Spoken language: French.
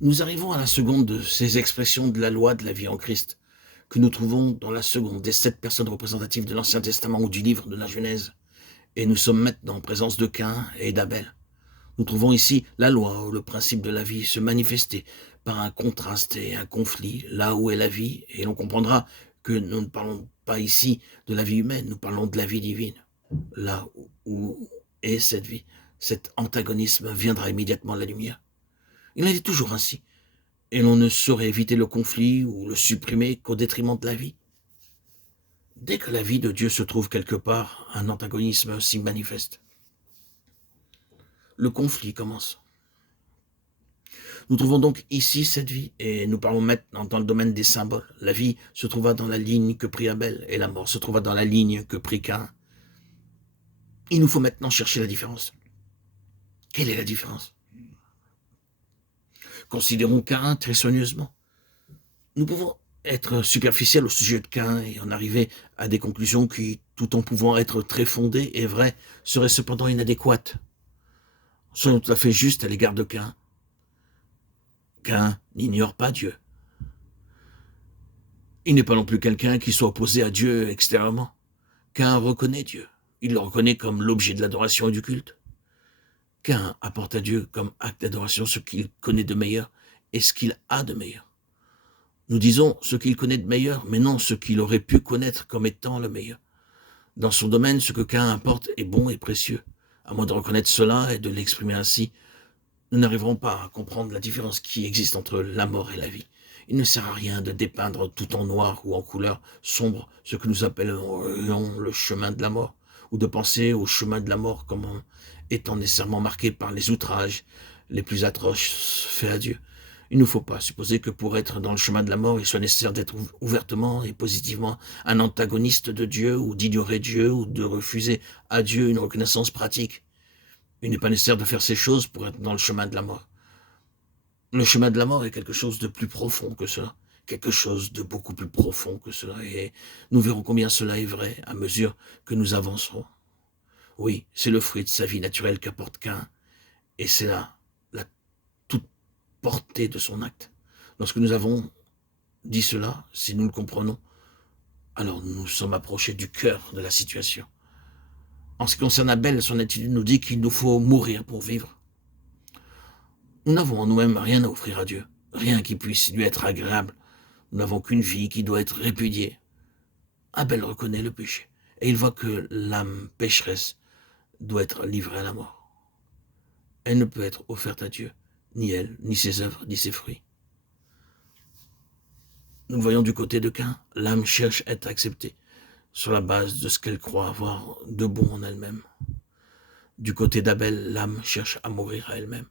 Nous arrivons à la seconde de ces expressions de la loi de la vie en Christ, que nous trouvons dans la seconde des 7 personnes représentatives de l'Ancien Testament ou du livre de la Genèse. Et nous sommes maintenant en présence de Caïn et d'Abel. Nous trouvons ici la loi ou le principe de la vie se manifester par un contraste et un conflit, là où est la vie, et l'on comprendra que nous ne parlons pas ici de la vie humaine, nous parlons de la vie divine. Là où est cette vie, cet antagonisme viendra immédiatement à la lumière. Il en est toujours ainsi, et l'on ne saurait éviter le conflit ou le supprimer qu'au détriment de la vie. Dès que la vie de Dieu se trouve quelque part, un antagonisme s'y manifeste. Le conflit commence. Nous trouvons donc ici cette vie, et nous parlons maintenant dans le domaine des symboles. La vie se trouva dans la ligne que prit Abel, et la mort se trouva dans la ligne que prit Caïn. Il nous faut maintenant chercher la différence. Quelle est la différence? Considérons Caïn très soigneusement. Nous pouvons être superficiels au sujet de Caïn et en arriver à des conclusions qui, tout en pouvant être très fondées et vraies, seraient cependant inadéquates. Soyons tout à fait justes à l'égard de Caïn. Caïn n'ignore pas Dieu. Il n'est pas non plus quelqu'un qui soit opposé à Dieu extérieurement. Caïn reconnaît Dieu. Il le reconnaît comme l'objet de l'adoration et du culte. Caïn apporte à Dieu comme acte d'adoration ce qu'il connaît de meilleur et ce qu'il a de meilleur. Nous disons ce qu'il connaît de meilleur, mais non ce qu'il aurait pu connaître comme étant le meilleur. Dans son domaine, ce que Caïn apporte est bon et précieux. À moins de reconnaître cela et de l'exprimer ainsi, nous n'arriverons pas à comprendre la différence qui existe entre la mort et la vie. Il ne sert à rien de dépeindre tout en noir ou en couleur sombre ce que nous appelons le chemin de la mort, ou de penser au chemin de la mort comme étant nécessairement marqué par les outrages les plus atroces faits à Dieu. Il ne faut pas supposer que pour être dans le chemin de la mort, il soit nécessaire d'être ouvertement et positivement un antagoniste de Dieu, ou d'ignorer Dieu, ou de refuser à Dieu une reconnaissance pratique. Il n'est pas nécessaire de faire ces choses pour être dans le chemin de la mort. Le chemin de la mort est quelque chose de plus profond que cela, quelque chose de beaucoup plus profond que cela, et nous verrons combien cela est vrai à mesure que nous avancerons. Oui, c'est le fruit de sa vie naturelle qu'apporte Caïn, et c'est là la toute portée de son acte. Lorsque nous avons dit cela, si nous le comprenons, alors nous sommes approchés du cœur de la situation. En ce qui concerne Abel, son attitude nous dit qu'il nous faut mourir pour vivre. Nous n'avons en nous-mêmes rien à offrir à Dieu, rien qui puisse lui être agréable. Nous n'avons qu'une vie qui doit être répudiée. Abel reconnaît le péché, et il voit que l'âme pécheresse doit être livrée à la mort. Elle ne peut être offerte à Dieu, ni elle, ni ses œuvres, ni ses fruits. Nous le voyons du côté de Caïn, l'âme cherche à être acceptée, sur la base de ce qu'elle croit avoir de bon en elle-même. Du côté d'Abel, l'âme cherche à mourir à elle-même.